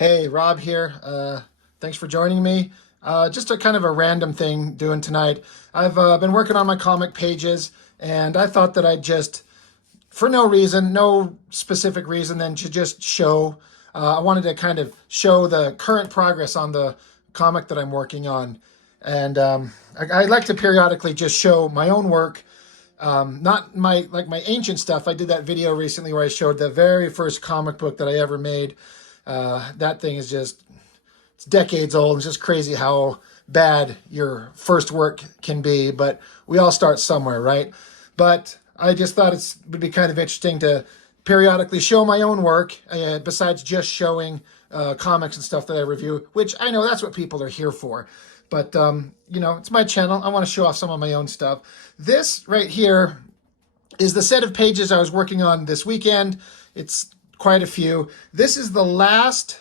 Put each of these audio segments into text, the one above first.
Hey, Rob here. Thanks for joining me. Just a kind of a random thing doing tonight. I've been working on my comic pages, and I thought that I'd just, for no reason, no specific reason, than to just show. I wanted to kind of show the current progress on the comic that I'm working on, and I like to periodically just show my own work. Not my ancient stuff. I did that video recently where I showed the very first comic book that I ever made. That thing is just, it's decades old. It's just crazy how bad your first work can be, but we all start somewhere, right? But I just thought it would be kind of interesting to periodically show my own work, besides just showing comics and stuff that I review, which I know that's what people are here for. But, it's my channel. I want to show off some of my own stuff. This right here is the set of pages I was working on this weekend. It's quite a few. This is the last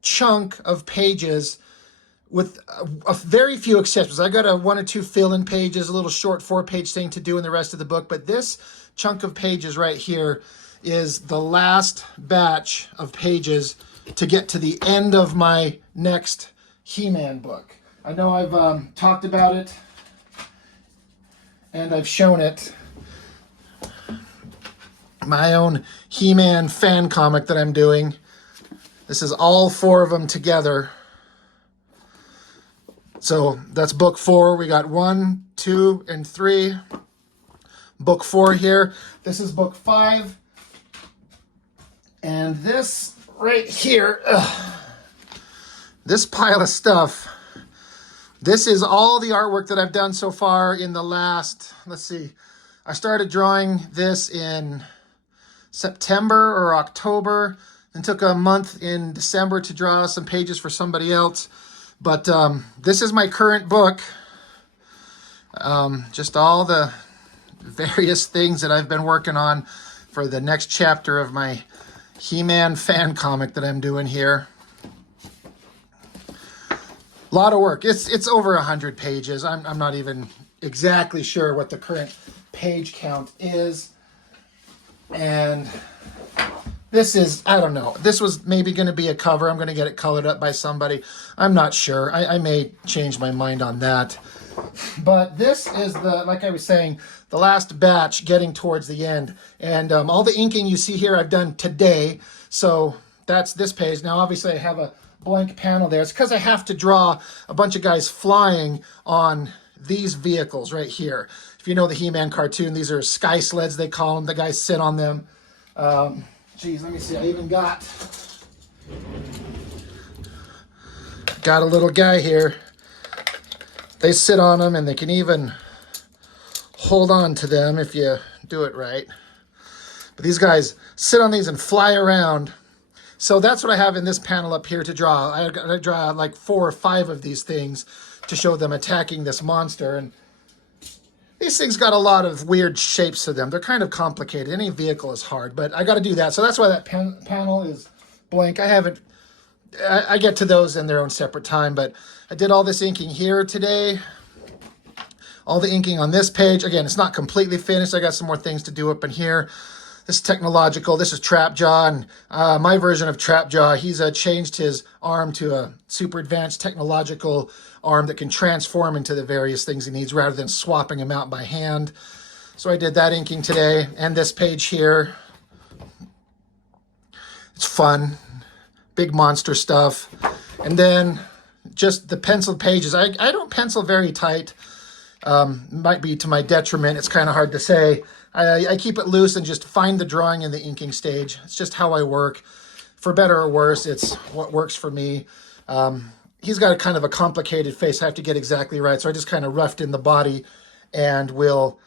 chunk of pages with a very few exceptions. I got a 1 or 2 fill-in pages, a little short 4-page thing to do in the rest of the book, but this chunk of pages right here is the last batch of pages to get to the end of my next He-Man book. I know I've talked about it and I've shown it. My own He-Man fan comic that I'm doing. This is all 4 of them together. So that's book 4. We got 1, 2, and 3. Book 4 here. This is book 5. And this right here, this pile of stuff, this is all the artwork that I've done so far in the last, let's see, I started drawing this in September or October, and took a month in December to draw some pages for somebody else. But this is my current book. Just all the various things that I've been working on for the next chapter of my He-Man fan comic that I'm doing here. A lot of work. It's over 100 pages. I'm not even exactly sure what the current page count is. And this is, I don't know, this was maybe going to be a cover. I'm going to get it colored up by somebody. I'm not sure. I may change my mind on that. But this is like I was saying, the last batch getting towards the end. And all the inking you see here I've done today. So that's this page. Now, obviously, I have a blank panel there. It's because I have to draw a bunch of guys flying on these vehicles right here. If you know the He-Man cartoon, these are sky sleds, they call them. The guys sit on them. Geez, let me see. I even got a little guy here. They sit on them, and they can even hold on to them if you do it right. But these guys sit on these and fly around. So that's what I have in this panel up here to draw. I draw like 4 or 5 of these things to show them attacking this monster. And these things got a lot of weird shapes to them. They're kind of complicated. Any vehicle is hard, but I got to do that. So that's why that panel is blank. I get to those in their own separate time, but I did all this inking here today. All the inking on this page. Again, it's not completely finished. I got some more things to do up in here. This is technological. This is Trapjaw, and my version of Trapjaw, he's changed his arm to a super advanced technological arm that can transform into the various things he needs rather than swapping them out by hand. So I did that inking today. And this page here, it's fun. Big monster stuff. And then just the penciled pages. I don't pencil very tight. Might be to my detriment. It's kind of hard to say. I keep it loose and just find the drawing in the inking stage. It's just how I work. For better or worse, it's what works for me. He's got a kind of a complicated face. I have to get exactly right. So I just kind of roughed in the body and will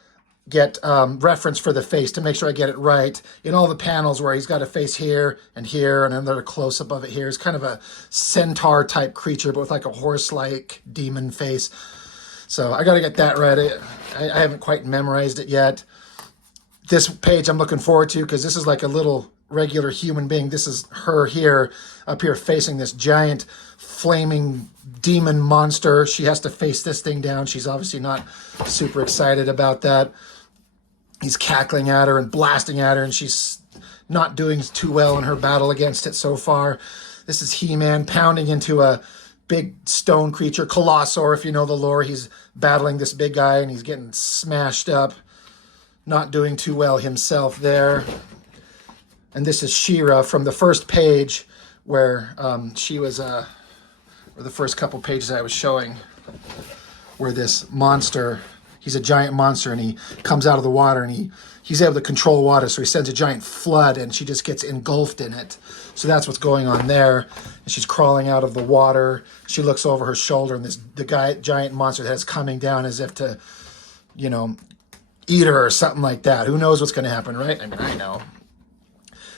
get reference for the face to make sure I get it right. In all the panels where he's got a face here and another close-up of it here. It's kind of a centaur-type creature, but with like a horse-like demon face. So I got to get that right. I haven't quite memorized it yet. This page I'm looking forward to because this is like a little regular human being. This is her here, up here facing this giant flaming demon monster. She has to face this thing down. She's obviously not super excited about that. He's cackling at her and blasting at her, and she's not doing too well in her battle against it so far. This is He-Man pounding into a big stone creature, Colossor, if you know the lore. He's battling this big guy, and he's getting smashed up. Not doing too well himself there. And this is She-Ra from the first page where she was, or the first couple pages I was showing, where this monster, he's a giant monster, and he comes out of the water, and he's able to control water, so he sends a giant flood, and she just gets engulfed in it. So that's what's going on there. And she's crawling out of the water. She looks over her shoulder, and the giant monster that's coming down as if to, you know, eat her or something like that. Who knows what's going to happen, right? I mean, I know.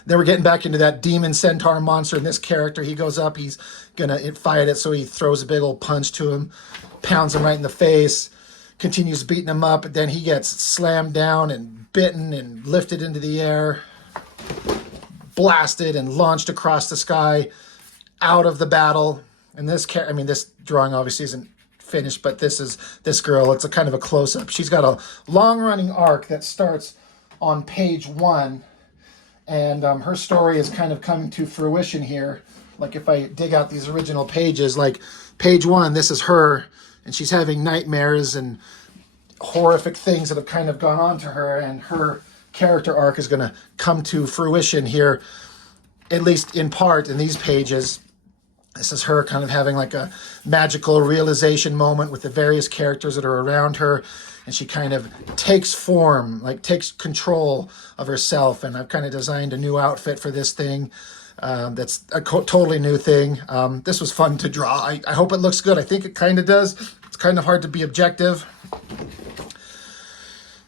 Then we're getting back into that demon centaur monster, and this character, he goes up, he's going to fight it, so he throws a big old punch to him, pounds him right in the face, continues beating him up, but then he gets slammed down and bitten and lifted into the air, blasted and launched across the sky out of the battle. And this drawing obviously isn't finished, but this is this girl. It's a kind of a close-up. She's got a long-running arc that starts on page 1, and her story is kind of coming to fruition here. Like if I dig out these original pages, like page 1, this is her, and she's having nightmares and horrific things that have kind of gone on to her, and her character arc is going to come to fruition here, at least in part in these pages. This is her kind of having like a magical realization moment with the various characters that are around her, and she kind of takes form, like takes control of herself. And I've kind of designed a new outfit for this thing. That's a totally new thing. This was fun to draw. I hope it looks good. I think it kind of does. It's kind of hard to be objective.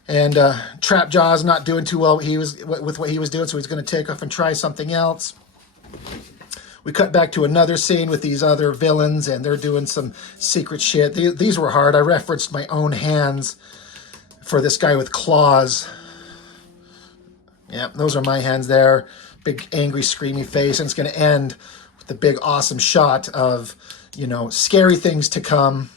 And Trapjaw's not doing too well with what he was doing, so he's going to take off and try something else. We cut back to another scene with these other villains, and they're doing some secret shit. These were hard. I referenced my own hands for this guy with claws. Yep, those are my hands there. Big, angry, screamy face. And it's going to end with the big, awesome shot of, you know, scary things to come.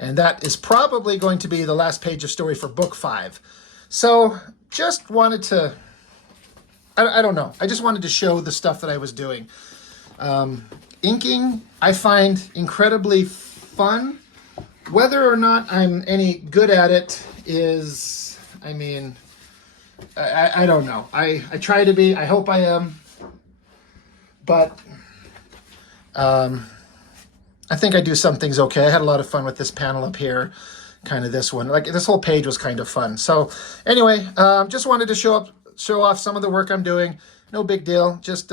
And that is probably going to be the last page of story for book 5. So just wanted to, I don't know. I just wanted to show the stuff that I was doing. Inking, I find incredibly fun. Whether or not I'm any good at it is, I mean, I don't know. I try to be. I hope I am. But I think I do some things okay. I had a lot of fun with this panel up here. Kind of this one. Like this whole page was kind of fun. So anyway, just wanted to show off some of the work I'm doing. No big deal. Just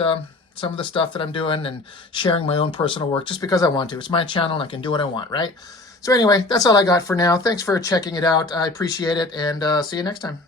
some of the stuff that I'm doing and sharing my own personal work just because I want to. It's my channel and I can do what I want, right? So anyway, that's all I got for now. Thanks for checking it out. I appreciate it, and see you next time.